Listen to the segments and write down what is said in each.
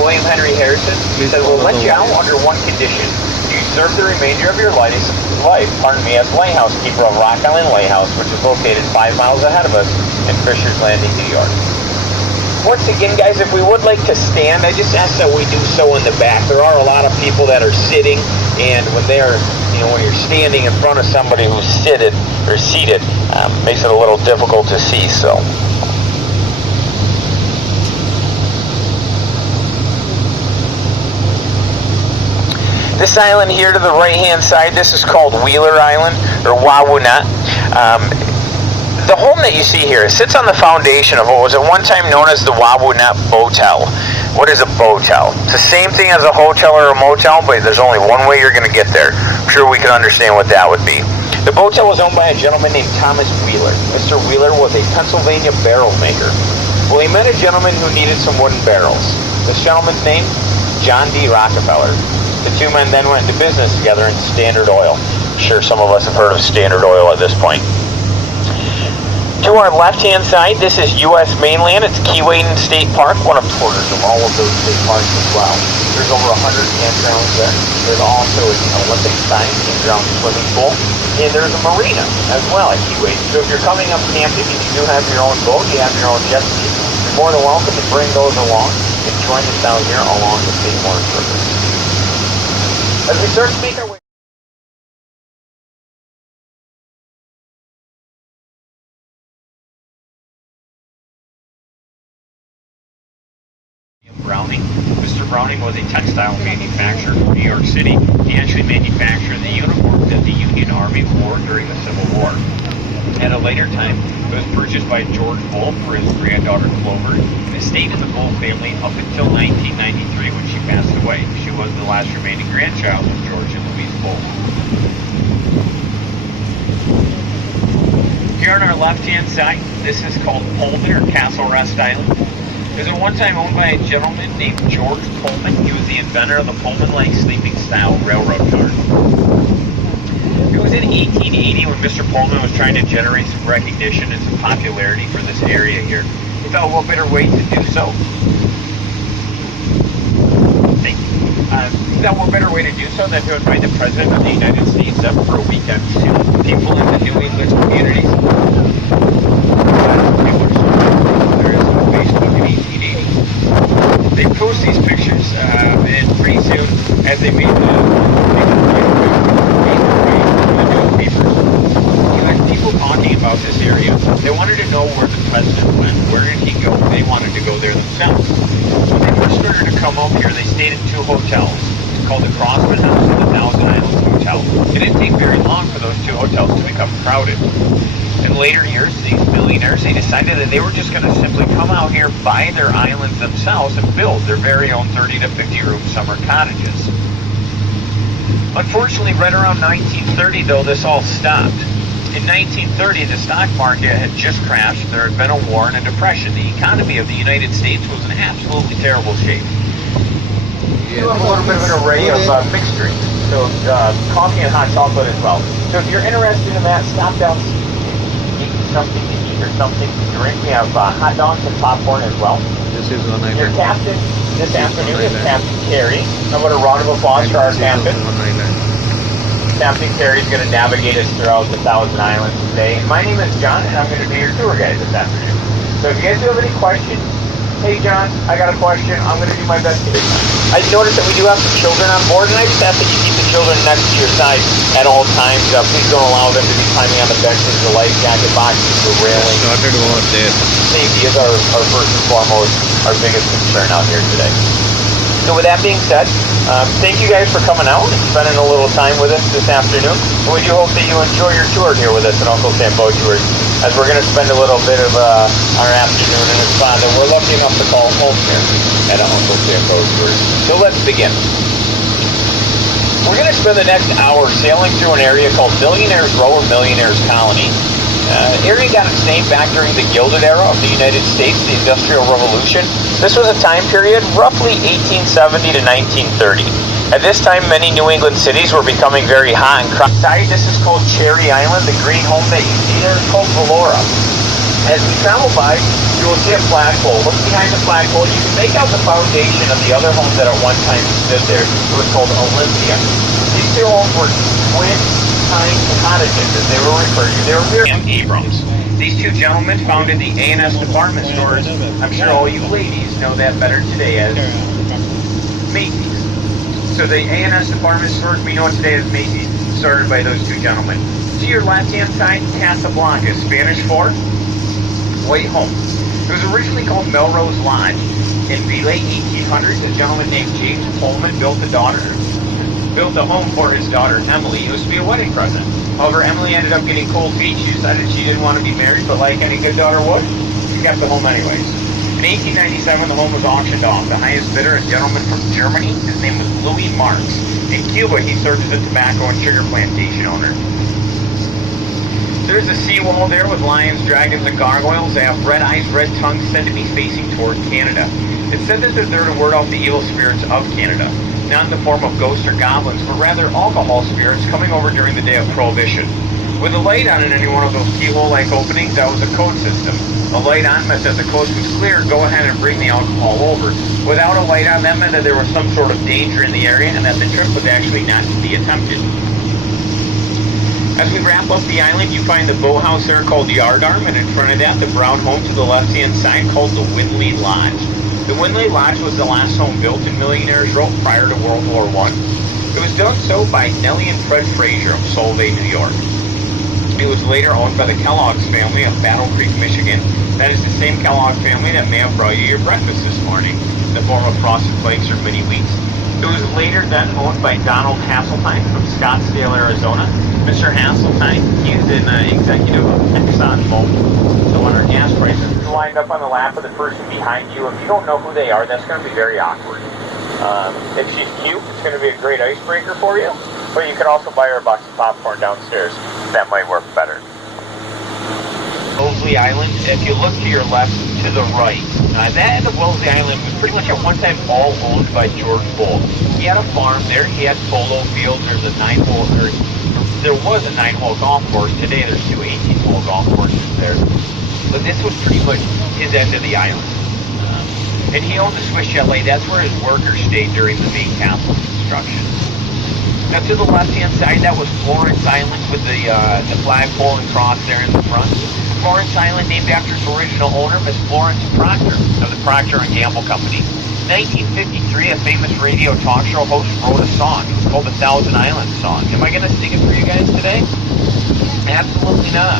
William Henry Harrison, said, "We'll let you out under one condition. You serve the remainder of your life, as lighthouse keeper of Rock Island Lighthouse, which is located 5 miles ahead of us in Fisher's Landing, New York." Once again, guys, if we would like to stand, I just ask that we do so in the back. There are a lot of people that are sitting, and when when you're standing in front of somebody who's seated, makes it a little difficult to see. So. This island here to the right-hand side, this is called Wheeler Island, or Wawunut. The home that you see here sits on the foundation of what was at one time known as the Wawunut Boatel. What is a boatel? It's the same thing as a hotel or a motel, but there's only one way you're going to get there. I'm sure we can understand what that would be. The boatel was owned by a gentleman named Thomas Wheeler. Mr. Wheeler was a Pennsylvania barrel maker. Well, he met a gentleman who needed some wooden barrels. This gentleman's name? John D. Rockefeller. The two men then went into business together in Standard Oil. I'm sure some of us have heard of Standard Oil at this point. To our left-hand side, this is U.S. mainland. It's Keewaydin State Park, one of the quarters of all of those state parks as well. There's over 100 campgrounds there. There's also an Olympic signed campground swimming pool. And there's a marina as well at Keewaydin. So if you're coming up camping and you do have your own boat, you have your own jet ski, you're more than welcome to bring those along and join us down here along the St. Lawrence River. As we start to make our way Browning. Mr. Browning was a textile manufacturer from New York City. He actually manufactured the uniforms that the Union Army wore during the Civil War. At a later time, it was purchased by George Bull for his granddaughter Clover, and it stayed in the Bull family up until 1993 when she passed away. She was the last remaining grandchild of George and Louise Bull. Here on our left-hand side, this is called Pullman, or Castle Rest Island. It was at one time owned by a gentleman named George Pullman. He was the inventor of the Pullman-like sleeping-style railroad car. It was in 1880 when Mr. Pullman was trying to generate some recognition and some popularity for this area here. He thought, what better way to do so? He thought, what better way to do so than to invite the President of the United States up for a weekend to people in the New England communities. There is on Facebook in 1880. They post these pictures, and pretty soon, as they made the people talking about this area. They wanted to know where the president went. Where did he go? They wanted to go there themselves. When they first started to come up here, they stayed in two hotels. It's called the Crossman House and the Thousand Islands Hotel. It didn't take very long for those two hotels to become crowded. In later years, these millionaires, they decided that they were just going to simply come out here, buy their islands themselves, and build their very own 30 to 50 room summer cottages. Unfortunately, right around 1930, though, this all stopped. In 1930, the stock market had just crashed. There had been a war and a depression. The economy of the United States was in absolutely terrible shape. We have a little bit of an array of mixed drinks, so coffee and hot chocolate as well. So if you're interested in that, stop down, eat something to eat or something to drink. We have hot dogs and popcorn as well. This is one island. Your captain this afternoon is Captain Carey. How about a round of applause for our captain? Captain Carey's going to navigate us throughout the Thousand Islands today. My name is John, and I'm going to be your tour guide this afternoon. So if you guys do have any questions, hey John, I got a question. I'm going to do my best to do that. I noticed that we do have some children on board, and I just ask that you keep the children next to your side at all times. Please don't allow them to be climbing on the benches, the life jacket boxes, the railing. Started over there. Safety is our first and foremost, our biggest concern out here today. So with that being said, thank you guys for coming out and spending a little time with us this afternoon. And we do hope that you enjoy your tour here with us at Uncle Sam Boat Tours, as we're going to spend a little bit of our afternoon in a spot that we're lucky enough to call home here at Uncle Sam Boat Tours. So let's begin. We're going to spend the next hour sailing through an area called Millionaire's Row or Millionaire's Colony. The area got its name back during the Gilded Era of the United States, the Industrial Revolution. This was a time period roughly 1870 to 1930. At this time, many New England cities were becoming very hot and crowded. This is called Cherry Island. The green home that you see there is called Valora. As we travel by, you will see a flagpole. Look behind the flagpole. You can make out the foundation of the other home that at one time stood there. It was called Olympia. These two homes were twin tiny cottages, as they were referred to. They were very Abrams. These two gentlemen founded the A&S department stores. I'm sure all you ladies know that better today as Macy's. So the A&S department stores we know today as Macy's, started by those two gentlemen. To your left-hand side, Casablanca, Spanish for White Home. It was originally called Melrose Lodge. In the late 1800s, a gentleman named James Pullman built a home for his daughter Emily. It was to be a wedding present. However, Emily ended up getting cold feet. She decided she didn't want to be married, but like any good daughter would, she kept the home anyways. In 1897, the home was auctioned off. The highest bidder, a gentleman from Germany, his name was Louis Marx. In Cuba, he served as a tobacco and sugar plantation owner. There's a seawall there with lions, dragons, and gargoyles. They have red eyes, red tongues, said to be facing toward Canada. It's said that they're there to ward off the evil spirits of Canada, not in the form of ghosts or goblins, but rather alcohol spirits coming over during the day of Prohibition. With a light on in any one of those keyhole-like openings, that was a code system. A light on meant that the coast was clear, go ahead and bring the alcohol over. Without a light on, that meant that there was some sort of danger in the area and that the trip was actually not to be attempted. As we wrap up the island, you find the boathouse there called the Yardarm, and in front of that, the brown home to the left-hand side called the Winley Lodge. The Winley Lodge was the last home built in Millionaires Row prior to World War I. It was done so by Nellie and Fred Frazier of Solvay, New York. It was later owned by the Kellogg's family of Battle Creek, Michigan. That is the same Kellogg family that may have brought you your breakfast this morning in the form of frosted flakes or mini wheats. It was later then owned by Donald Hasseltine from Scottsdale, Arizona. Mr. Hasseltine, he was an executive of ExxonMobil. So when our gas prices are lined up on the lap of the person behind you, if you don't know who they are, that's going to be very awkward. If she's cute, it's going to be a great icebreaker for you. But you can also buy her a box of popcorn downstairs. That might work better. Wellesley Island, if you look to your left, to the right, that end of Wellesley Island was pretty much at one time all owned by George Bull. He had a farm there, he had polo fields, there was a 9-hole golf course. Today there's two 18-hole golf courses there. But this was pretty much his end of the island. And he owned the Swiss Chalet. That's where his workers stayed during the main castle construction. Now to the left-hand side, that was Florence Island with the flagpole and cross there in the front. Florence Island, named after its original owner, Miss Florence Proctor of the Procter & Gamble Company. 1953, a famous radio talk show host wrote a song. It's called the Thousand Islands Song. Am I going to sing it for you guys today? Absolutely not.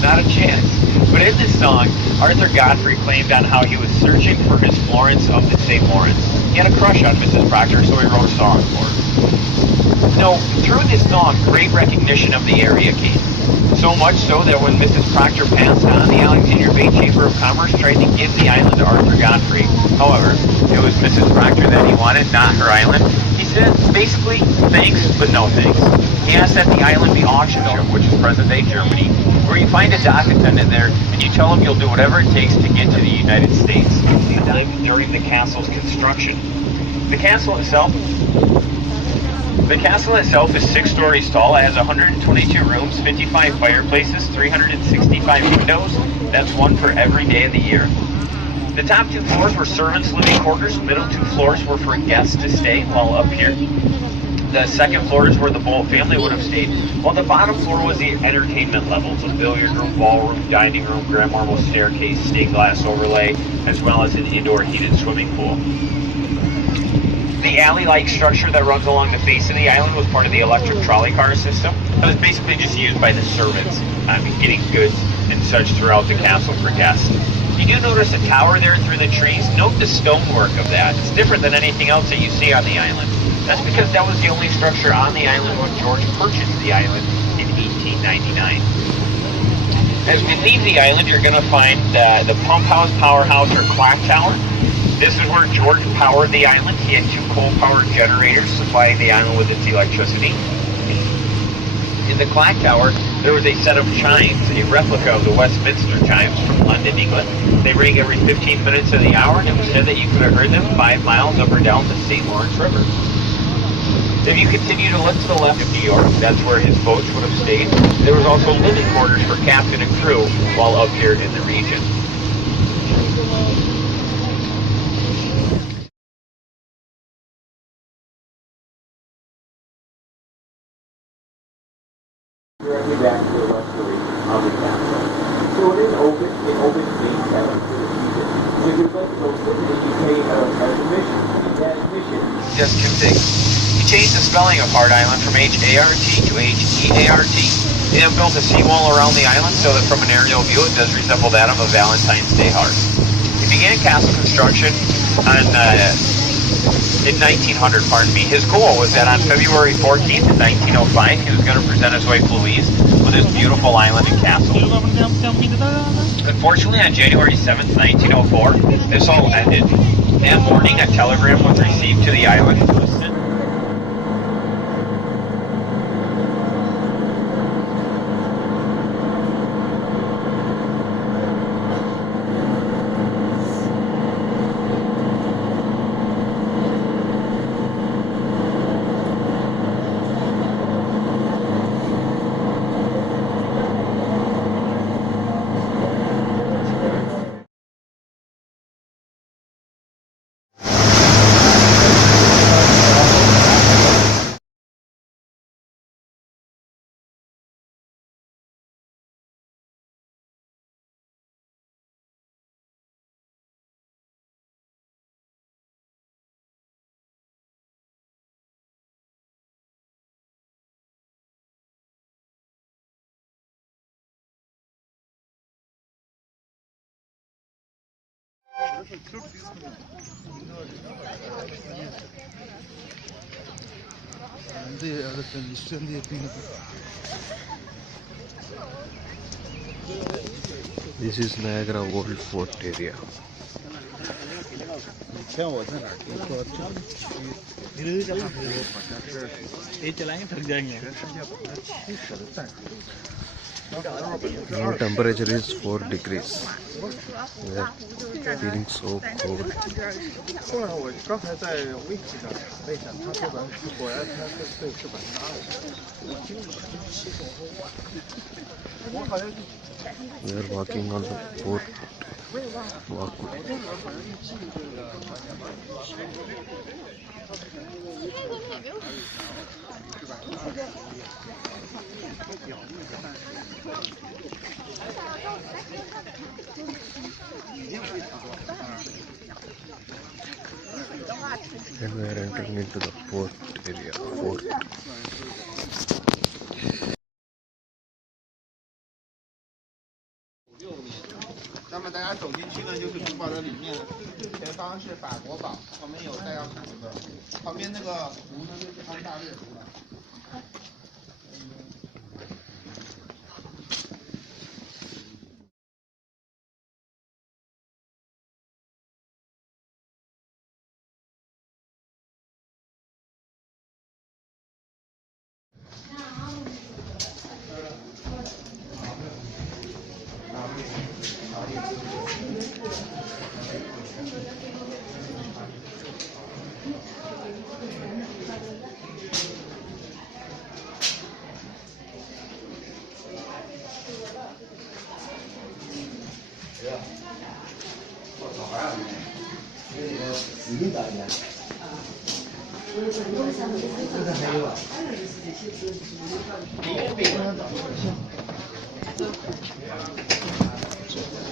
Not a chance. But in this song, Arthur Godfrey claimed on how he was searching for his Florence of the St. Lawrence. He had a crush on Mrs. Proctor, so he wrote a song for her. Now, through this song, great recognition of the area came. So much so that when Mrs. Proctor passed on, the Alexandria Bay Chamber of Commerce tried to give the island to Arthur Godfrey. However, it was Mrs. Proctor that he wanted, not her island. He said, basically, thanks, but no thanks. He asked that the island be auctioned off, which is present-day Germany, where you find a dock attendant there, and you tell him you'll do whatever it takes to get to the United States. He lived during the castle's construction. The castle itself is 6 stories tall. It has 122 rooms, 55 fireplaces, 365 windows. That's one for every day of the year. The top 2 floors were servants' living quarters. Middle 2 floors were for guests to stay, while up here, the second floor is where the Bull family would have stayed, while the bottom floor was the entertainment levels, a billiard room, ballroom, dining room, grand marble staircase, stained glass overlay, as well as an indoor heated swimming pool. The alley-like structure that runs along the face of the island was part of the electric trolley car system. It was basically just used by the servants, getting goods and such throughout the castle for guests. You do notice a tower there through the trees. Note the stonework of that. It's different than anything else that you see on the island. That's because that was the only structure on the island when George purchased the island in 1899. As we leave the island, you're going to find the pump house, powerhouse, or clock tower. This is where George powered the island. He had 2 coal-powered generators supplying the island with its electricity. In the clock tower, there was a set of chimes, a replica of the Westminster chimes from London, England. They rang every 15 minutes of the hour, and it was said that you could have heard them 5 miles up or down the St. Lawrence River. If you continue to look to the left of New York, that's where his boats would have stayed. There was also living quarters for captain and crew while up here in the region. Directly back to the westerly of the castle. So it is open. It opens May 7th to the season. So if you'd like to go visit it, you pay admission. That admission. Just two things. He changed the spelling of Hart Island from H-A-R-T to H-E-A-R-T. They have built a seawall around the island so that from an aerial view it does resemble that of a Valentine's Day heart. He began castle construction in 1900, pardon me. His goal was that on February 14th, 1905, he was going to present his wife Louise with his beautiful island and castle. Unfortunately, on January 7th, 1904, this all ended. That morning, a telegram was received to the island. This is Niagara Water Falls area. Now temperature is 4 degrees. We are feeling so cold. We are walking on the boat walkway. And we are entering into the port area. Port. 那么大家走进去呢，就是古堡的里面，前方是法国堡，旁边有带要卡的，旁边那个湖呢就是安大略湖了。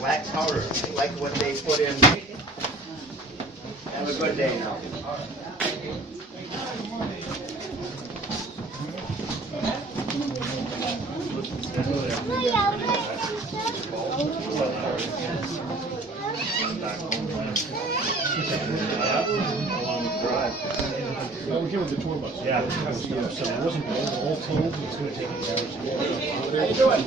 Black powder, like what they put in. Have a good day now. Well, we're here with the tour bus. Yeah, so it wasn't all told. It's going to take 8 hours. How you doing?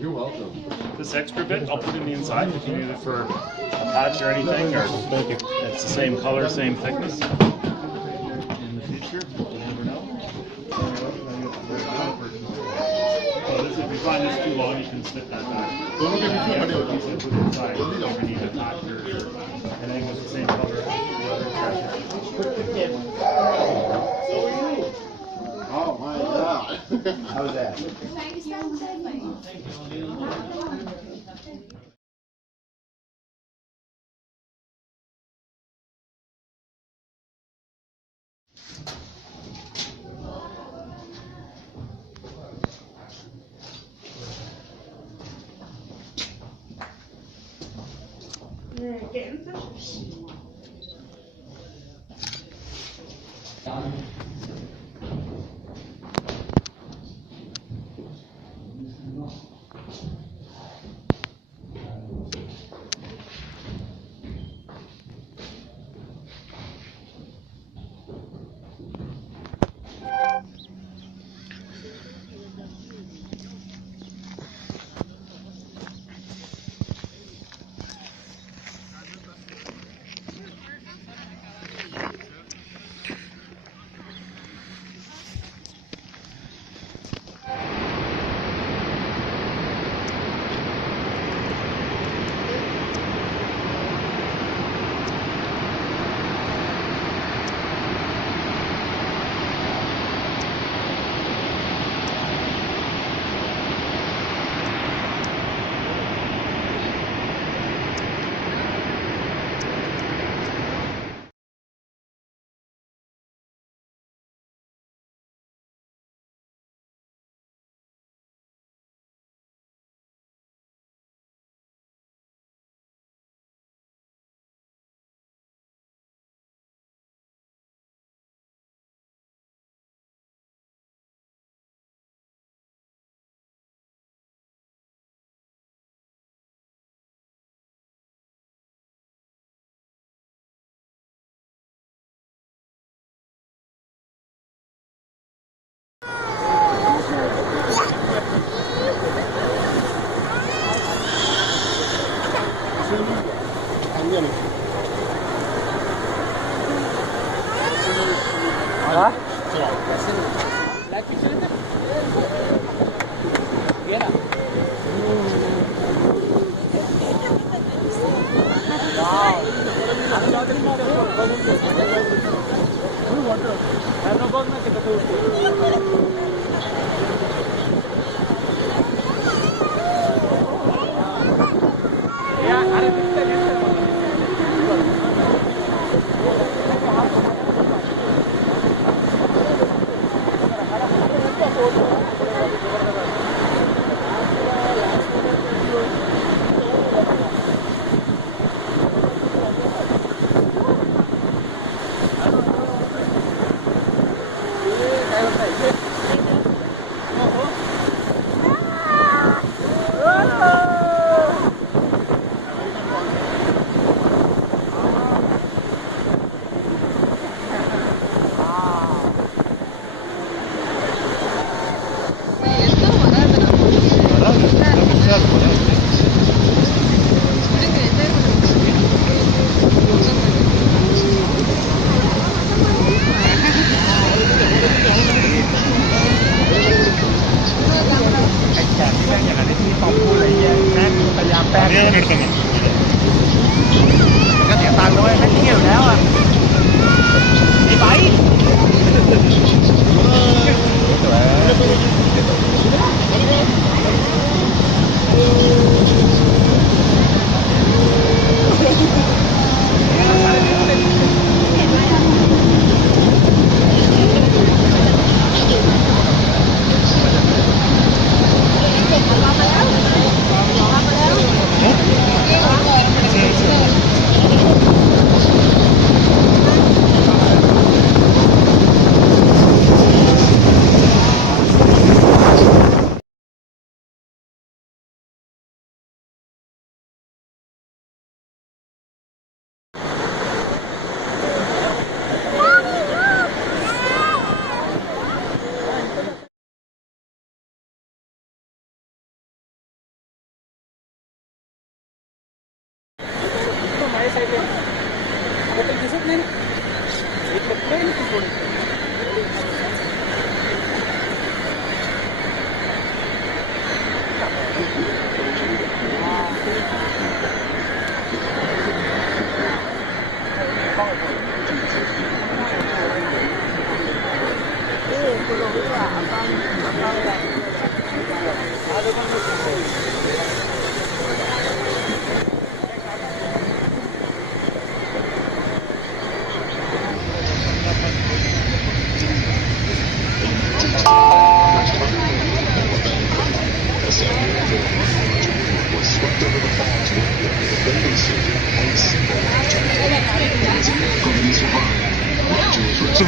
You're welcome. This extra bit, I'll put it in the inside if you need it for a patch or anything, or it's the same color, same thickness. In the future, you never know. If you find this too long, you can slip that back. You can put it inside if you need a patch or anything with the same color. Oh my god. How's that?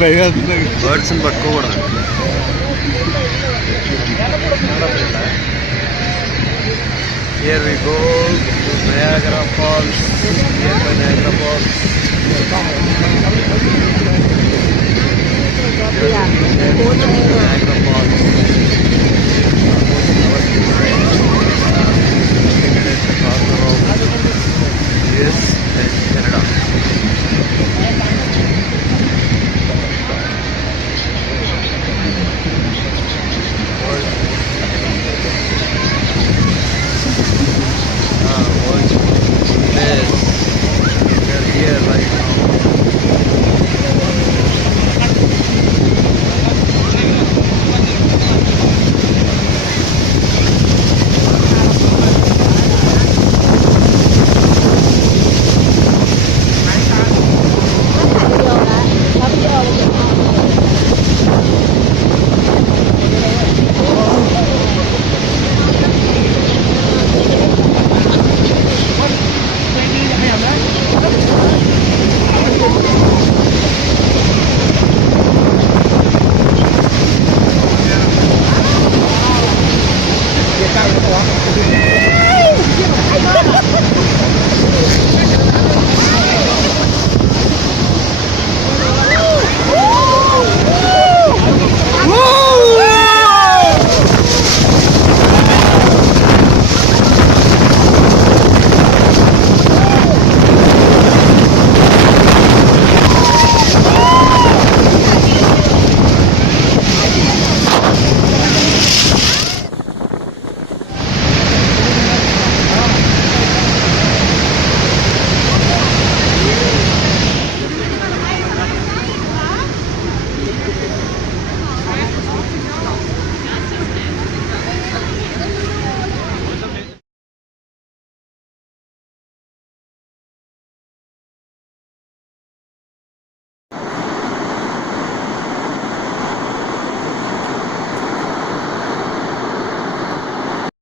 Birds పట్టుకోకూడదు. Here we go to Niagara Falls. Nearby Niagara Falls. Niagara Falls.